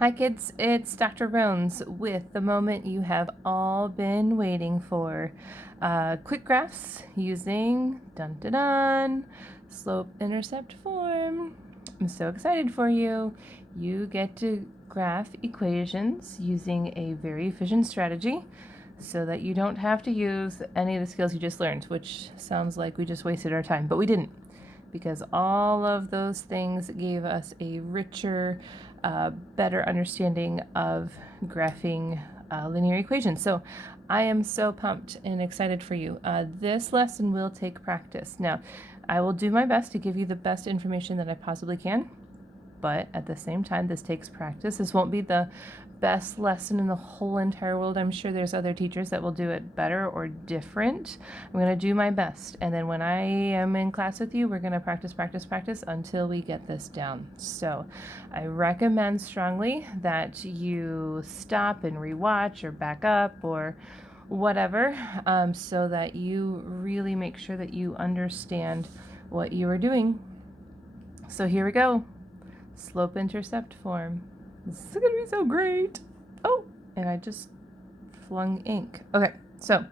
Hi kids, it's Dr. Rones with the moment you have all been waiting for. Quick graphs using slope-intercept form. I'm so excited for you. You get to graph equations using a very efficient strategy so that you don't have to use any of the skills you just learned, which sounds like we just wasted our time, but we didn't, because all of those things gave us a richer, better understanding of graphing linear equations. So I am so pumped and excited for you. This lesson will take practice. Now, I will do my best to give you the best information that I possibly can, but at the same time, this takes practice. This won't be the best lesson in the whole entire world. I'm sure there's other teachers that will do it better or different. I'm going to do my best, and then when I am in class with you, we're going to practice until we get this down. So I recommend strongly that you stop and rewatch or back up or whatever, so that you really make sure that you understand what you are doing. So here we go. Slope-intercept form. This is going to be so great. Oh, and I just flung ink. Okay, so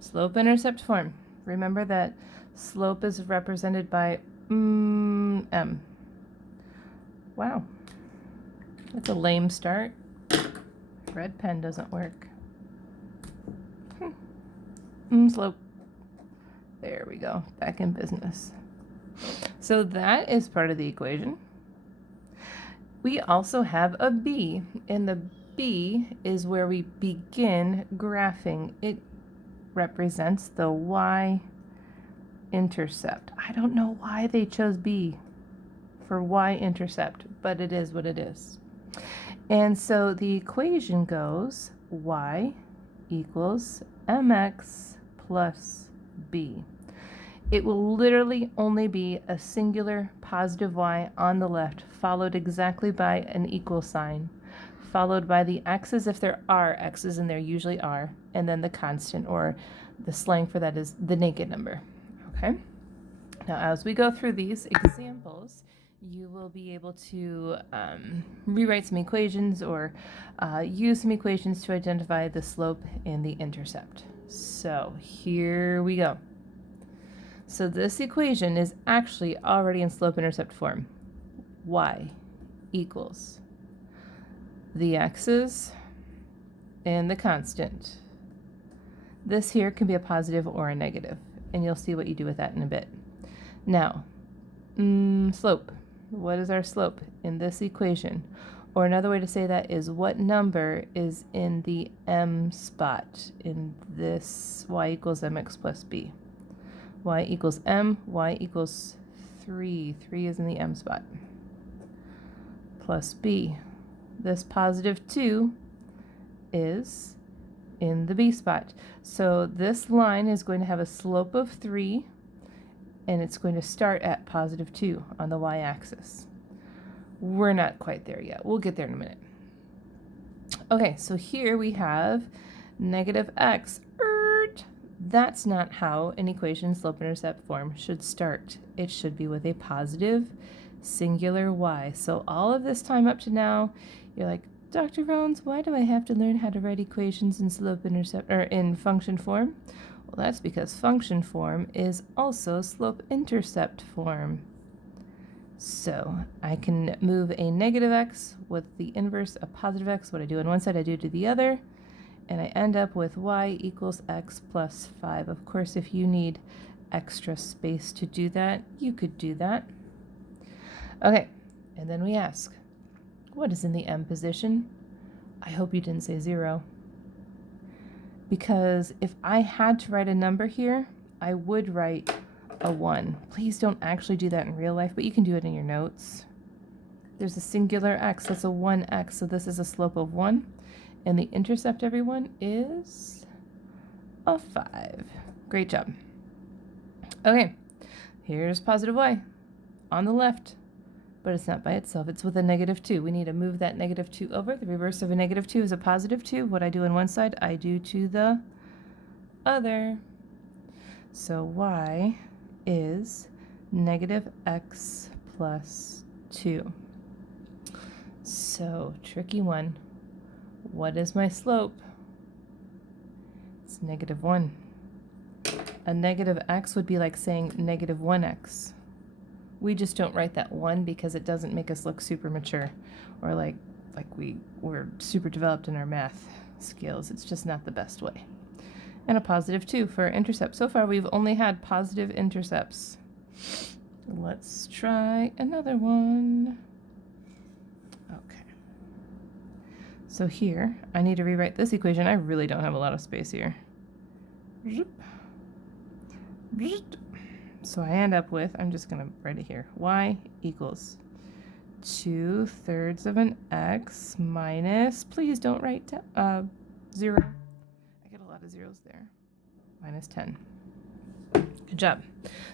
slope-intercept form. Remember that slope is represented by m. Wow, that's a lame start. Red pen doesn't work. Slope. There we go, back in business. So that is part of the equation. We also have a B, and the B is where we begin graphing. It represents the y-intercept. I don't know why they chose B for y-intercept, but it is what it is. And so the equation goes y equals mx plus b. It will literally only be a singular positive y on the left, followed exactly by an equal sign, followed by the x's if there are x's, and there usually are, and then the constant, or the slang for that is the naked number. Okay? Now, as we go through these examples, you will be able to rewrite some equations or use some equations to identify the slope and the intercept. So here we go. So this equation is actually already in slope-intercept form. Y equals the x's and the constant. This here can be a positive or a negative, and you'll see what you do with that in a bit. Now, slope. What is our slope in this equation? Or another way to say that is what number is in the m spot in this y equals mx plus b. Y equals m, y equals 3. 3 is in the m spot. Plus b. This positive 2 is in the b spot. So this line is going to have a slope of 3, and it's going to start at positive 2 on the y-axis. We're not quite there yet. We'll get there in a minute. Okay, so here we have negative x. That's not how an equation in slope-intercept form should start. It should be with a positive singular y. So all of this time up to now, you're like, Dr. Rones, why do I have to learn how to write equations in slope-intercept or in function form? Well, that's because function form is also slope-intercept form. So I can move a negative x with the inverse of positive x. What I do on one side, I do to the other. And I end up with y equals x plus 5. Of course, if you need extra space to do that, you could do that. Okay, and then we ask, what is in the m position? I hope you didn't say 0. Because if I had to write a number here, I would write a 1. Please don't actually do that in real life, but you can do it in your notes. There's a singular x, that's a 1x, so this is a slope of 1. And the intercept, everyone, is a 5. Great job. Okay, here's positive y on the left, but it's not by itself. It's with a negative 2. We need to move that negative 2 over. The reverse of a negative 2 is a positive 2. What I do on one side, I do to the other. So y is negative x plus 2. So, tricky one. What is my slope? It's -1. A negative x would be like saying -1x. We just don't write that 1 because it doesn't make us look super mature or like we're super developed in our math skills. It's just not the best way. And a +2 for our intercept. So far we've only had positive intercepts. Let's try another one. Okay. So here, I need to rewrite this equation. I really don't have a lot of space here. So I end up with, I'm just going to write it here, y equals 2/3 of an x minus, please don't write 0. I get a lot of zeros there. -10. Good job.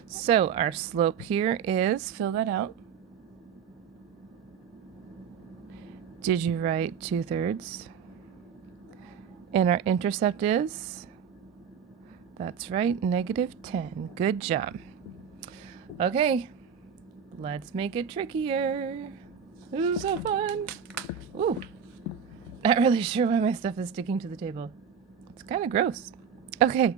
So our slope here is, fill that out. Did you write 2/3? And our intercept is, that's right, -10. Good job. Okay, let's make it trickier. This is so fun. Ooh, not really sure why my stuff is sticking to the table. It's kind of gross. Okay,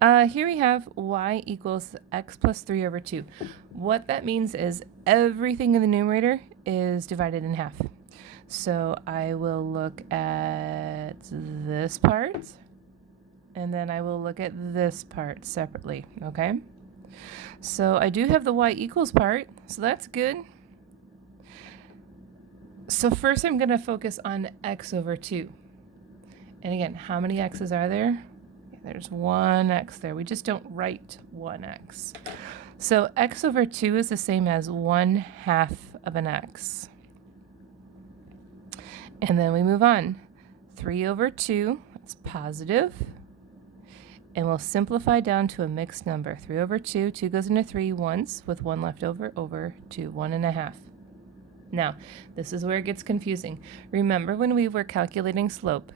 here we have y equals x plus 3/2. What that means is everything in the numerator is divided in half. So I will look at this part, and then I will look at this part separately, okay? So I do have the y equals part, so that's good. So first I'm going to focus on x/2. And again, how many x's are there? There's 1 x there. We just don't write 1 x. So x/2 is the same as 1/2 of an x. And then we move on. 3/2, that's positive. And we'll simplify down to a mixed number. 3/2, 2 goes into 3 once, with 1 left over 2, 1.5. Now, this is where it gets confusing. Remember when we were calculating slope,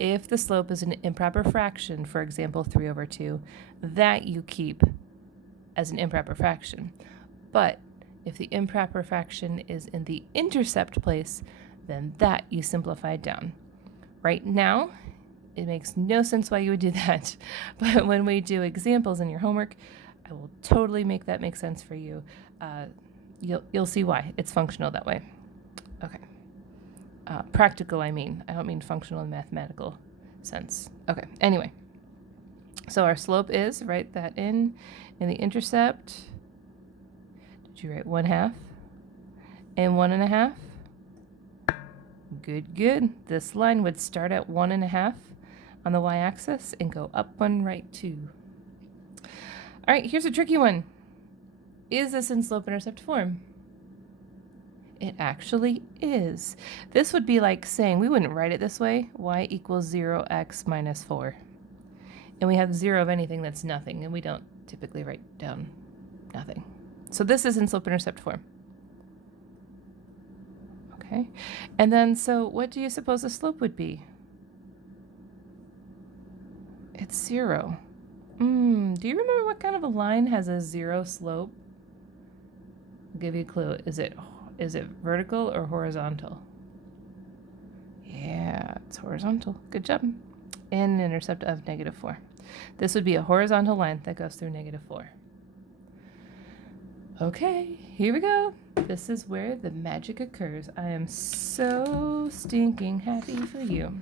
if the slope is an improper fraction, for example, 3/2, that you keep as an improper fraction. But if the improper fraction is in the intercept place, then that you simplify down. Right now, it makes no sense why you would do that. But when we do examples in your homework, I will totally make that make sense for you. You'll see why it's functional that way. Okay. Practical, I mean. I don't mean functional in mathematical sense. Okay, anyway. So our slope is, write that in the intercept. Did you write 1/2? And 1.5? Good, good. This line would start at 1.5 on the y-axis and go up 1 right 2. All right, here's a tricky one. Is this in slope-intercept form? It actually is. This would be like saying, we wouldn't write it this way, y equals 0x minus 4. And we have 0 of anything that's nothing, and we don't typically write down nothing. So this is in slope-intercept form. Okay, and then so what do you suppose the slope would be? It's 0. Do you remember what kind of a line has a 0 slope? I'll give you a clue. Is it vertical or horizontal? Yeah, it's horizontal. Good job. And an intercept of -4. This would be a horizontal line that goes through -4. Okay, here we go. This is where the magic occurs. I am so stinking happy for you.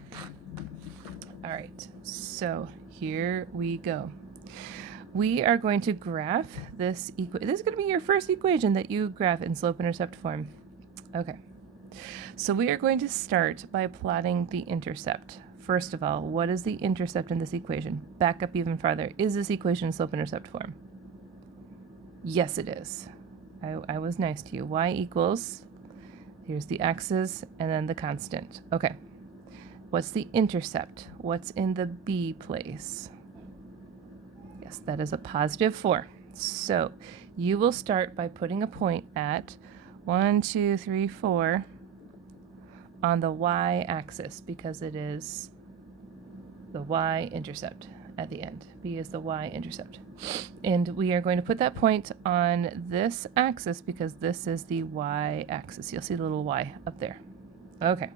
All right, so here we go. We are going to graph this equation. This is going to be your first equation that you graph in slope-intercept form. Okay, so we are going to start by plotting the intercept. First of all, what is the intercept in this equation? Back up even farther. Is this equation slope-intercept form? Yes, it is. I was nice to you. Y equals, here's the x's, and then the constant. Okay. What's the intercept? What's in the b place? Yes, that is a +4. So you will start by putting a point at 1, 2, 3, 4 on the y-axis because it is the y-intercept at the end. B is the y-intercept. And we are going to put that point on this axis because this is the y-axis. You'll see the little y up there. Okay.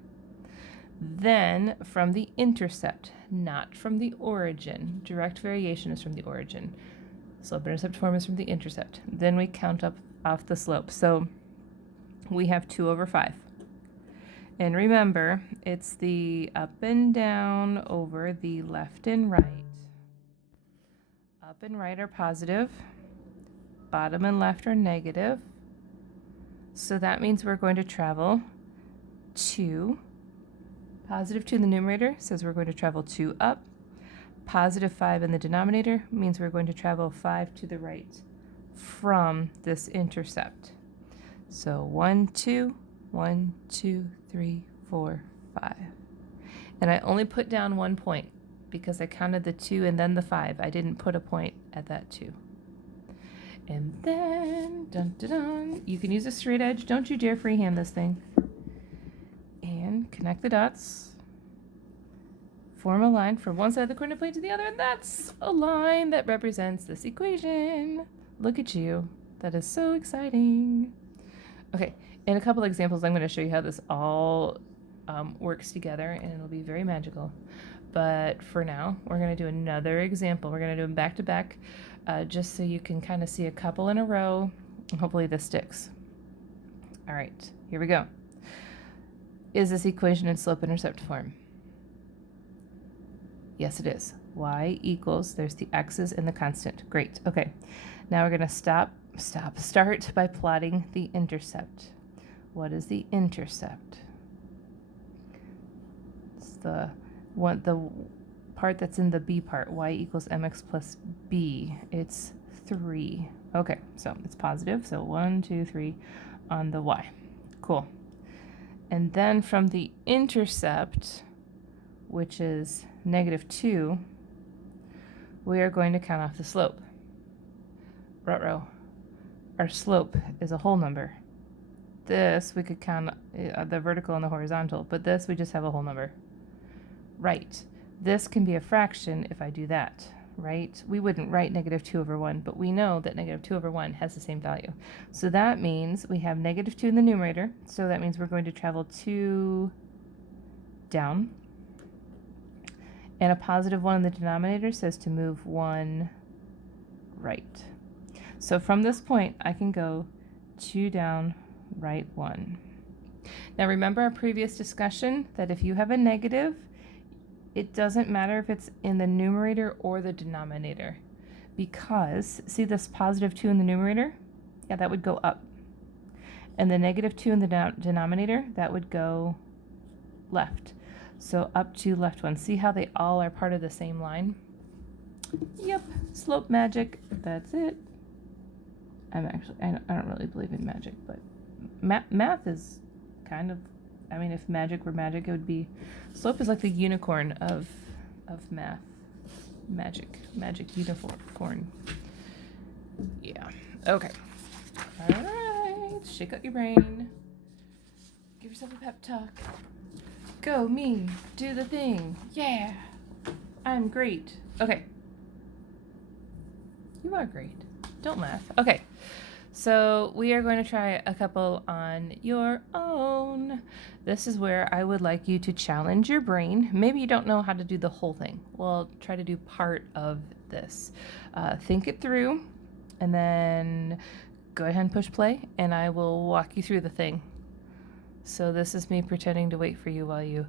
Then from the intercept, not from the origin. Direct variation is from the origin. Slope-intercept form is from the intercept. Then we count up off the slope. So we have 2 over 5. And remember, it's the up and down over the left and right. Up and right are positive. Bottom and left are negative. So that means we're going to travel 2. Positive 2 in the numerator says we're going to travel 2 up. Positive 5 in the denominator means we're going to travel 5 to the right from this intercept. So 1, 2, 1, 2, 3, 4, 5. And I only put down 1 point because I counted the 2 and then the 5. I didn't put a point at that 2. And then, dun, dun, dun, you can use a straight edge. Don't you dare freehand this thing. And connect the dots. Form a line from one side of the coordinate plane to the other, and that's a line that represents this equation. Look at you. That is so exciting. Okay, in a couple examples, I'm going to show you how this all works together, and it'll be very magical. But for now, we're going to do another example. We're going to do them back to back, just so you can kind of see a couple in a row, and hopefully this sticks. All right, here we go. Is this equation in slope-intercept form? Yes, it is. Y equals, there's the x's and the constant. Great. Okay. Now we're going to start by plotting the intercept. What is the intercept? It's the part that's in the b part. Y equals mx plus b. It's 3. Okay, so it's positive. So 1, 2, 3 on the y. Cool. And then from the intercept, which is -2, we are going to count off the slope. Ruh-roh. Our slope is a whole number. This, we could count the vertical and the horizontal, but this, we just have a whole number. Right. This can be a fraction if I do that, right? We wouldn't write -2 over 1, but we know that -2 over 1 has the same value. So that means we have -2 in the numerator, so that means we're going to travel 2 down. And a positive 1 in the denominator says to move 1 right. So from this point, I can go 2 down, right 1. Now remember our previous discussion that if you have a negative, it doesn't matter if it's in the numerator or the denominator. Because, see this positive 2 in the numerator? Yeah, that would go up. And the -2 in the denominator, that would go left. So up to left 1. See how they all are part of the same line? Yep, slope magic. That's it. I don't really believe in magic, but math is kind of, I mean, if magic were magic, it would be, slope is like the unicorn of math. Magic unicorn. Yeah. Okay. All right. Shake out your brain. Give yourself a pep talk. Go me, do the thing. Yeah, I'm great. Okay. You are great. Don't laugh. Okay. So we are going to try a couple on your own. This is where I would like you to challenge your brain. Maybe you don't know how to do the whole thing. Well, try to do part of this. Think it through, and then go ahead and push play, and I will walk you through the thing. So this is me pretending to wait for you while you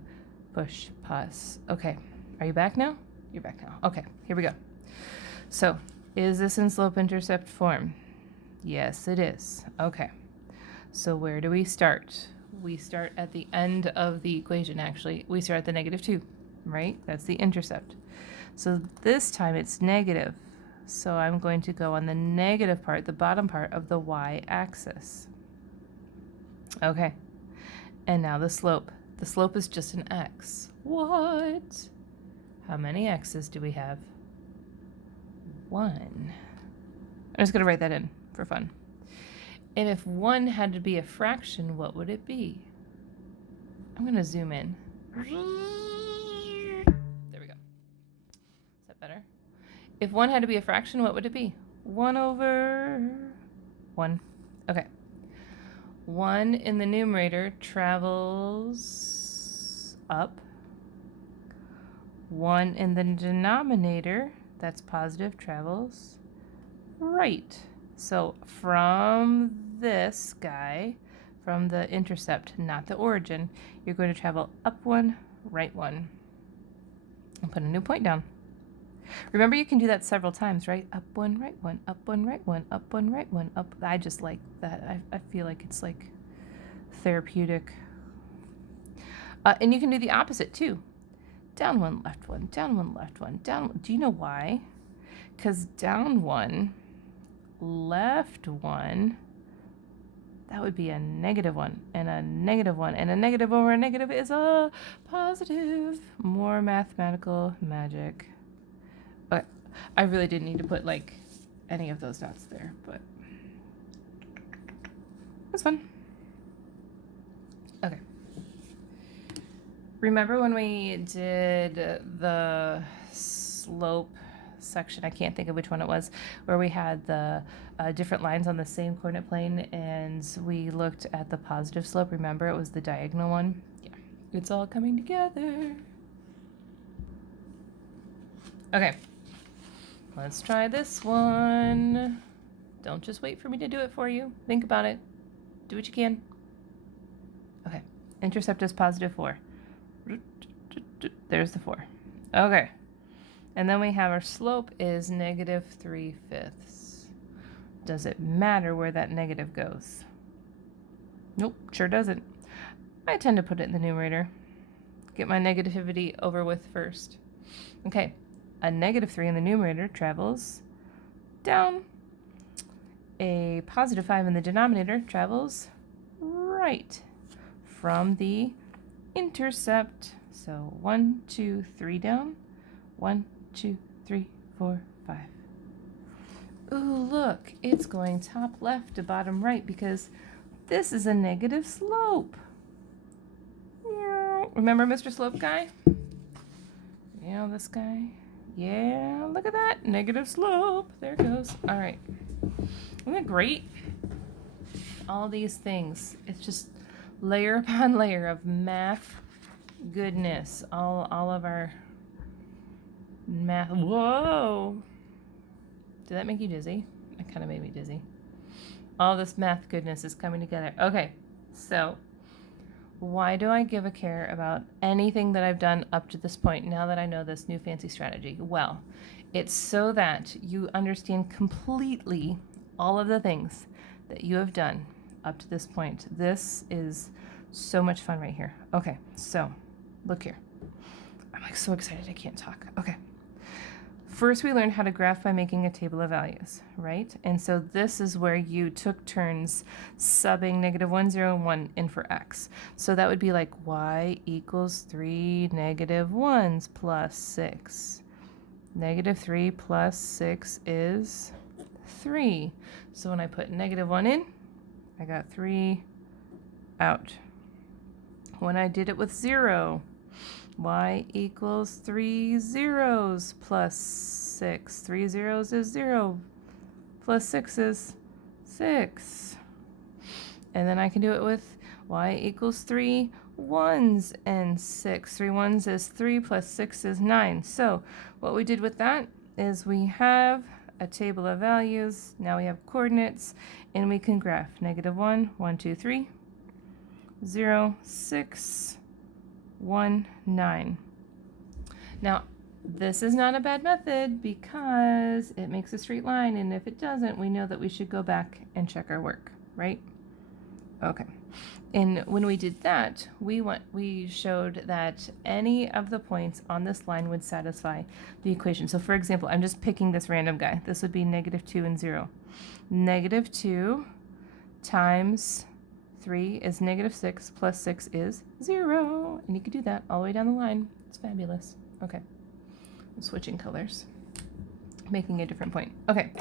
push pause. Okay, are you back now? You're back now. Okay, here we go. So, is this in slope-intercept form? Yes, it is. Okay, so where do we start? We start at the end of the equation, actually. We start at the -2, right? That's the intercept. So this time it's negative. So I'm going to go on the negative part, the bottom part of the y-axis. Okay. And now the slope. The slope is just an x. What? How many x's do we have? 1. I'm just going to write that in for fun. And if 1 had to be a fraction, what would it be? I'm going to zoom in. There we go. Is that better? If 1 had to be a fraction, what would it be? 1 over 1. Okay. 1 in the numerator travels up. 1 in the denominator, that's positive, travels right. So from this guy, from the intercept, not the origin, you're going to travel up 1, right 1, and put a new point down. Remember, you can do that several times, right? Up 1, right 1, up 1, right 1, up 1, right 1, up. I just like that. I feel like it's like therapeutic. And you can do the opposite too. Down 1, left 1, down 1, left 1, down 1. Do you know why? Because down 1, left 1, that would be a negative 1, and a negative 1, and a negative over a negative is a positive. More mathematical magic. Okay. I really didn't need to put like any of those dots there, but that's fun. Okay. Remember when we did the slope section, I can't think of which one it was, where we had the different lines on the same coordinate plane and we looked at the positive slope? Remember, it was the diagonal one? Yeah, it's all coming together. Okay, let's try this one. Don't just wait for me to do it for you. Think about it. Do what you can. Okay, intercept is positive 4. There's the 4. Okay. And then we have our slope is negative 3/5. Does it matter where that negative goes? Nope, sure doesn't. I tend to put it in the numerator. Get my negativity over with first. Okay, a negative 3 in the numerator travels down. A positive 5 in the denominator travels right from the intercept. So 1, 2, 3 down. 1, 2, 3, 4, 5. Ooh, look, it's going top left to bottom right because this is a negative slope. Remember Mr. Slope guy? You know this guy? Yeah, look at that. Negative slope. There it goes. All right. Isn't that great? All these things. It's just layer upon layer of math goodness. All of our math. Whoa. Did that make you dizzy? It kind of made me dizzy. All this math goodness is coming together. Okay, so why do I give a care about anything that I've done up to this point now that I know this new fancy strategy? Well, it's so that you understand completely all of the things that you have done up to this point. This is so much fun right here. Okay, so look here. I'm like so excited I can't talk. Okay. First, we learned how to graph by making a table of values, right? And so this is where you took turns subbing negative 1, 0, and 1 in for x. So that would be like y equals 3 negative 1s plus 6. Negative 3 plus 6 is 3. So when I put negative 1 in, I got 3 out. When I did it with 0, y equals 3 zeros plus 6. 3 zeros is 0. Plus 6 is 6. And then I can do it with y equals 3 1s and 6. 3 1s is 3 plus 6 is 9. So what we did with that is we have a table of values. Now we have coordinates and we can graph negative 1, 1, 2, 3, 0, 6, 1, 9. Now, this is not a bad method because it makes a straight line, and if it doesn't, we know that we should go back and check our work, right? Okay. And when we did that, we showed that any of the points on this line would satisfy the equation. So for example, I'm just picking this random guy. This would be negative 2 and 0. Negative 2 times 3 is negative 6 plus 6 is 0. And you could do that all the way down the line. It's fabulous. Okay. I'm switching colors, making a different point. Okay.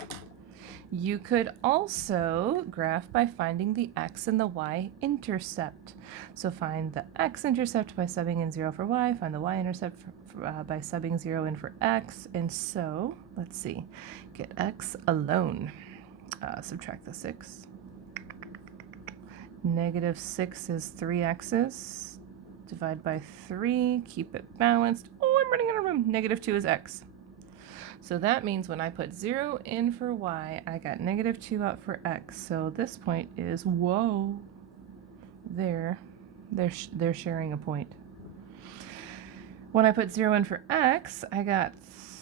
You could also graph by finding the x and the y intercept. So find the x-intercept by subbing in 0 for y, find the y-intercept by subbing 0 in for x, and so, let's see, get x alone. Subtract the 6. Negative 6 is 3x's. Divide by 3, keep it balanced. Oh, I'm running out of room. Negative 2 is x. So that means when I put 0 in for y, I got negative 2 out for x. So this point is, whoa, they're sharing a point. When I put 0 in for x, I got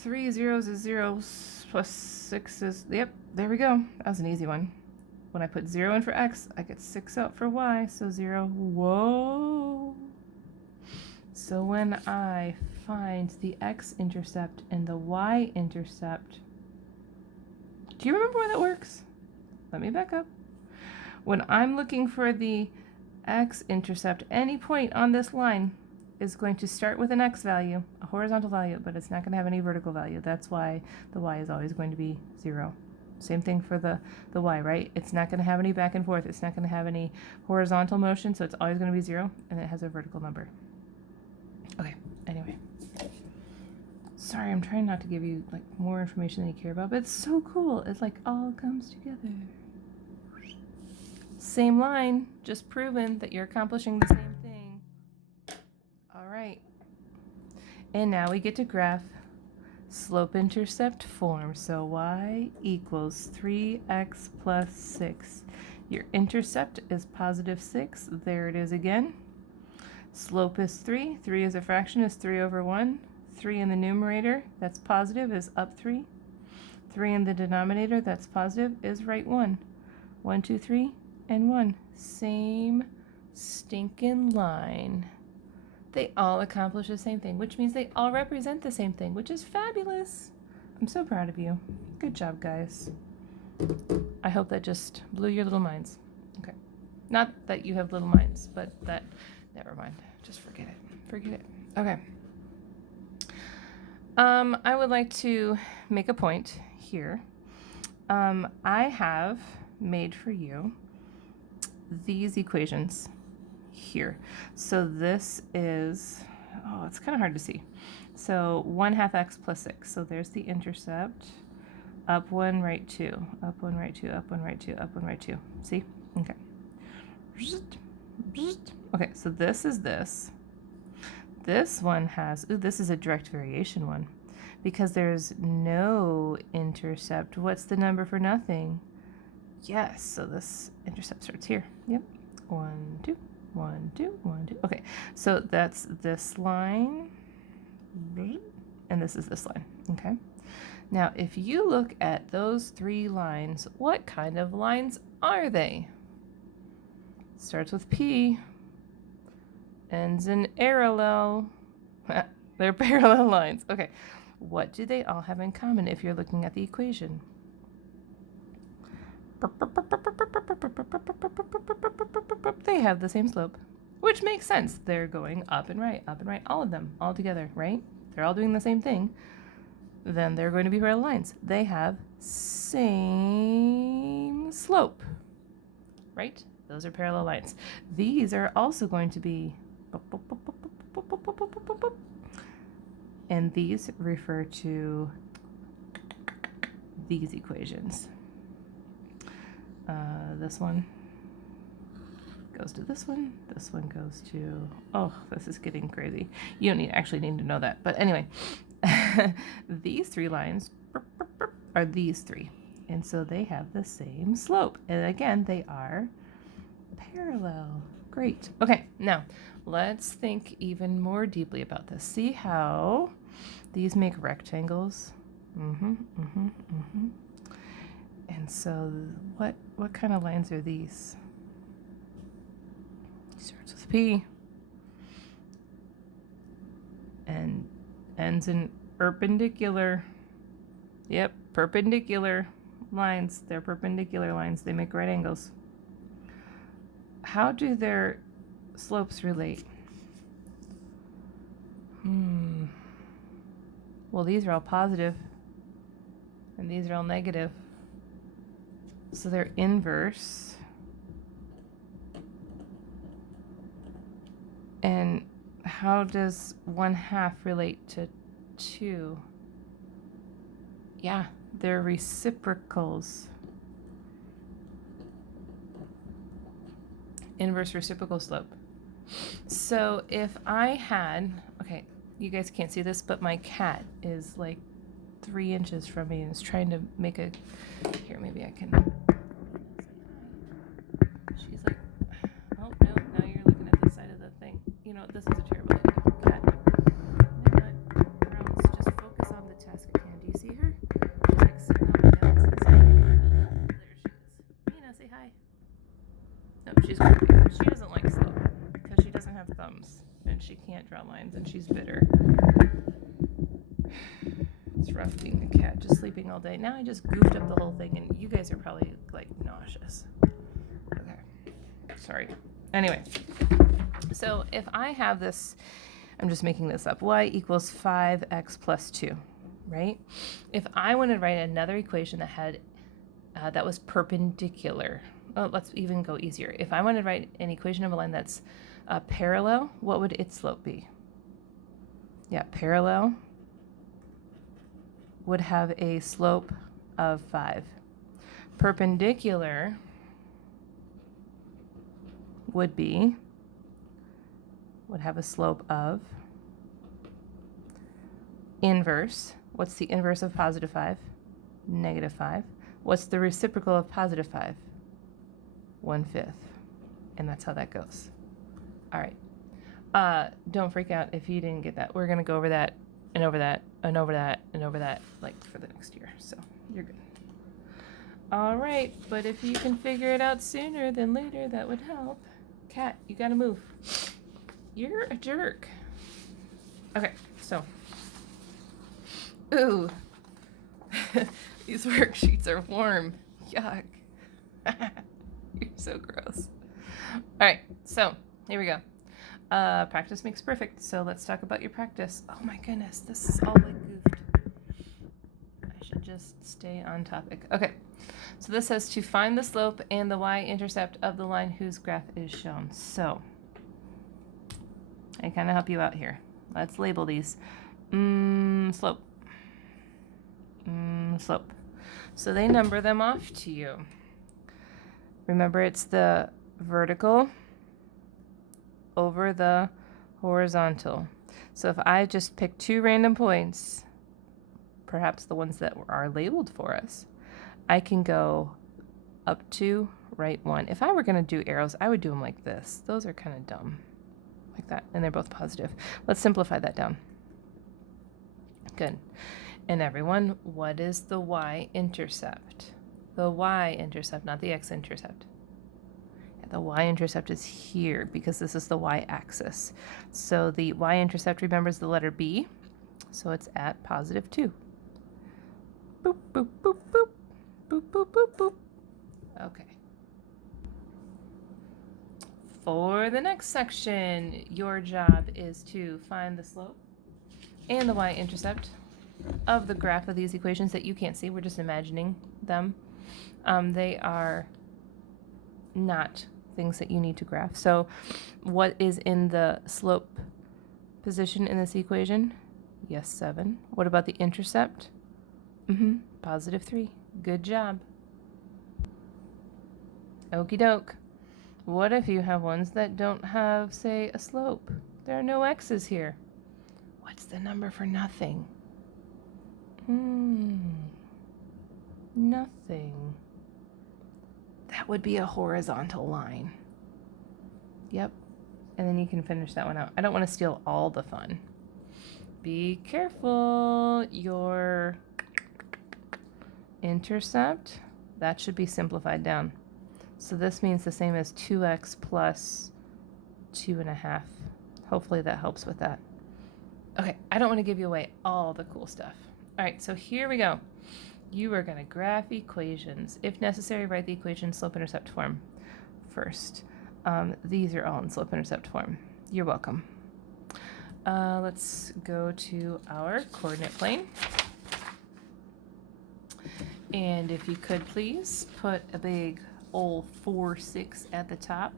3 zeros is 0 plus 6 is, yep, there we go. That was an easy one. When I put 0 in for x, I get 6 out for y, so 0, whoa. So when I find the x-intercept and the y-intercept, do you remember where that works? Let me back up. When I'm looking for the x-intercept, any point on this line is going to start with an x value, a horizontal value, but it's not going to have any vertical value. That's why the y is always going to be 0. Same thing for the y, right? It's not going to have any back and forth. It's not going to have any horizontal motion, so it's always going to be 0, and it has a vertical number. Okay, anyway. Sorry, I'm trying not to give you like more information than you care about, but it's so cool. It's like all comes together. Same line, just proven that you're accomplishing the same thing. All right. And now we get to graph slope-intercept form. So y equals 3x plus 6. Your intercept is positive 6. There it is again. Slope is 3. 3 is a fraction, is 3 over 1. 3 in the numerator, that's positive, is up 3. 3 in the denominator, that's positive, is right 1. 1, 2, 3, and 1. Same stinking line. They all accomplish the same thing, which means they all represent the same thing, which is fabulous. I'm so proud of you. Good job, guys. I hope that just blew your little minds. Okay. Not that you have little minds, but that, never mind. Just forget it. Forget it. Okay. I would like to make a point here. I have made for you these equations here. So this is, oh, it's kind of hard to see. So 1/2 x plus 6. So there's the intercept. Up 1, right 2. Up 1, right 2. Up 1, right 2. Up 1, right 2. See? Okay. Okay, so this is this. This one has, ooh, this is a direct variation one. Because there's no intercept. What's the number for nothing? Yes, so this intercept starts here. Yep. 1, 2, 1, 2, 1, 2. Okay, so that's this line, and this is this line. Okay. Now, if you look at those 3 lines, what kind of lines are they? Starts with P, ends in parallel. They're parallel lines. Okay. What do they all have in common if you're looking at the equation? They have the same slope, which makes sense. They're going up and right, all of them, all together, right? They're all doing the same thing. Then they're going to be parallel lines. They have same slope, right? Those are parallel lines. These are also going to be, and these refer to these equations. This one goes to this one goes to, oh, this is getting crazy. You don't actually need to know that, but anyway, these 3 lines are these 3, and so they have the same slope, and again, they are parallel. Great. Okay, now let's think even more deeply about this. See how these make rectangles? And so what kind of lines are these? Starts with P and ends in perpendicular. Yep, perpendicular lines. They're perpendicular lines. They make right angles. How do their slopes relate? Well, these are all positive, and these are all negative. So they're inverse. And how does 1/2 relate to 2? Yeah, they're reciprocals. inverse reciprocal slope. So if I had, okay, you guys can't see this, but my cat is like 3 inches from me and is trying to make a, here, maybe I can, she's like, oh, no, now you're looking at the side of the thing. You know, this is a terrible idea. Cat, you know what, Rose, just focus on the task at hand. Do you see her? She's like sitting on my balance inside. There she is. Mina, say hi. No, she's grumpy. She doesn't like slope because she doesn't have thumbs and she can't draw lines and she's bitter. It's rough being a cat, just sleeping all day. Now I just goofed up the whole thing and you guys are probably like nauseous. Okay, sorry. Anyway, so if I have this, I'm just making this up, y equals 5x plus 2, right? If I wanted to write another equation that had, that was perpendicular, oh, let's even go easier. If I wanted to write an equation of a line that's parallel, what would its slope be? Yeah, parallel would have a slope of 5. Perpendicular would have a slope of inverse. What's the inverse of positive 5? Negative 5. What's the reciprocal of positive 5? 1/5. And that's how that goes. All right. Don't freak out if you didn't get that. We're going to go over that and over that and over that and over that like for the next year. So you're good. All right. But if you can figure it out sooner than later, that would help. Cat, you got to move. You're a jerk. Okay. So. Ooh. These worksheets are warm. Yuck. You're so gross. All right, so here we go. Practice makes perfect. So let's talk about your practice. Oh my goodness, this is all like goofed. I should just stay on topic. Okay, so this says to find the slope and the y-intercept of the line whose graph is shown. So I kind of help you out here. Let's label these. Slope. Slope. So they number them off to you. Remember, it's the vertical over the horizontal. So if I just pick 2 random points, perhaps the ones that are labeled for us, I can go up 2, right 1. If I were going to do arrows, I would do them like this. Those are kind of dumb, like that, and they're both positive. Let's simplify that down. Good. And everyone, what is the y-intercept? The y-intercept, not the x-intercept. The y-intercept is here because this is the y-axis. So the y-intercept, remember, is the letter B. So it's at positive 2. Boop, boop, boop, boop. Boop, boop, boop, boop. Okay. For the next section, your job is to find the slope and the y-intercept of the graph of these equations that you can't see. We're just imagining them. They are not things that you need to graph. So what is in the slope position in this equation? Yes, 7. What about the intercept? Positive 3. Good job. Okie doke. What if you have ones that don't have, say, a slope? There are no x's here. What's the number for nothing? Nothing. That would be a horizontal line. Yep. And then you can finish that one out. I don't want to steal all the fun. Be careful. Your intercept, that should be simplified down. So this means the same as 2x plus 2.5. Hopefully that helps with that. Okay, I don't want to give you away all the cool stuff. All right, so here we go. You are going to graph equations. If necessary, write the equation slope-intercept form first. These are all in slope-intercept form. You're welcome. Let's go to our coordinate plane. And if you could please put a big old 4, 6 at the top.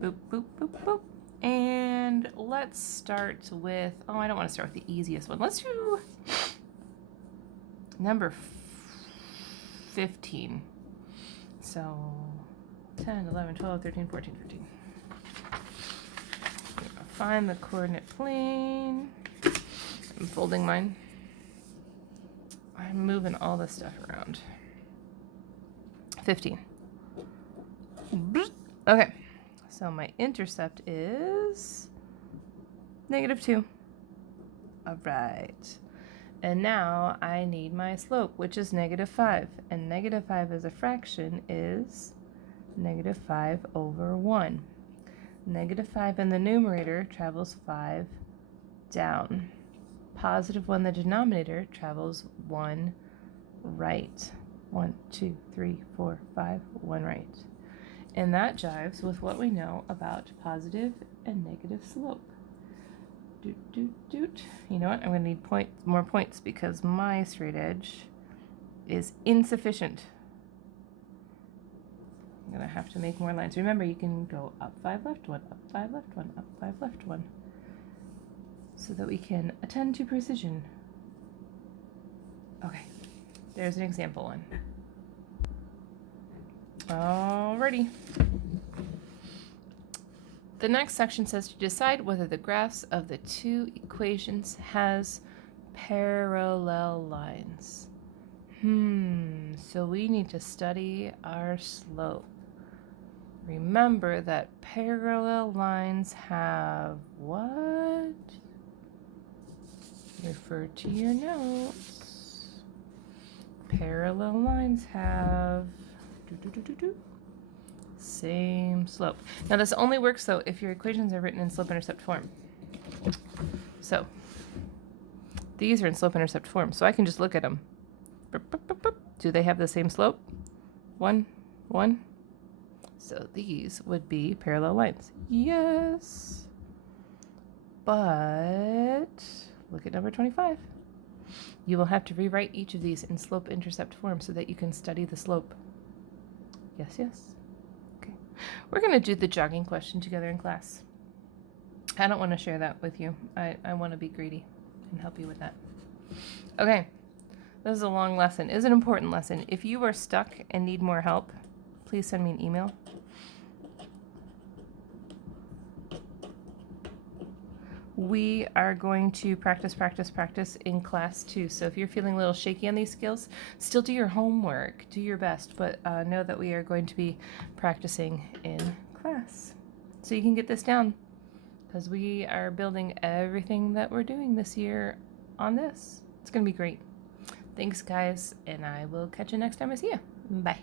Boop, boop, boop, boop. And let's start with, I don't want to start with the easiest one. Let's do number 15. So 10, 11, 12, 13, 14, 15. Find the coordinate plane. I'm folding mine. I'm moving all this stuff around. 15. Okay, so my intercept is -2. All right. And now I need my slope, which is -5. And -5 as a fraction is -5 over 1. -5 in the numerator travels 5 down. +1 in the denominator travels 1 right. 1, 2, 3, 4, 5, 1 right. And that jives with what we know about positive and negative slope. Doot, doot, doot. You know what? I'm going to need more points because my straight edge is insufficient. I'm going to have to make more lines. Remember, you can go up 5 left 1, up 5 left 1, up 5 left 1, so that we can attend to precision. Okay, there's an example one. Alrighty. The next section says to decide whether the graphs of the two equations has parallel lines. So we need to study our slope. Remember that parallel lines have what? Refer to your notes. Parallel lines have same slope. Now this only works though if your equations are written in slope-intercept form. So these are in slope-intercept form, so I can just look at them. Do they have the same slope? 1, 1. So these would be parallel lines. Yes. But look at number 25. You will have to rewrite each of these in slope-intercept form so that you can study the slope. Yes, yes. Okay. We're going to do the jogging question together in class. I don't want to share that with you. I want to be greedy and help you with that. Okay. This is a long lesson. It's an important lesson. If you are stuck and need more help, please send me an email. We are going to practice in class too. So if you're feeling a little shaky on these skills, still do your homework, do your best, but know that we are going to be practicing in class. So you can get this down because we are building everything that we're doing this year on this. It's going to be great. Thanks guys, and I will catch you next time I see you. Bye.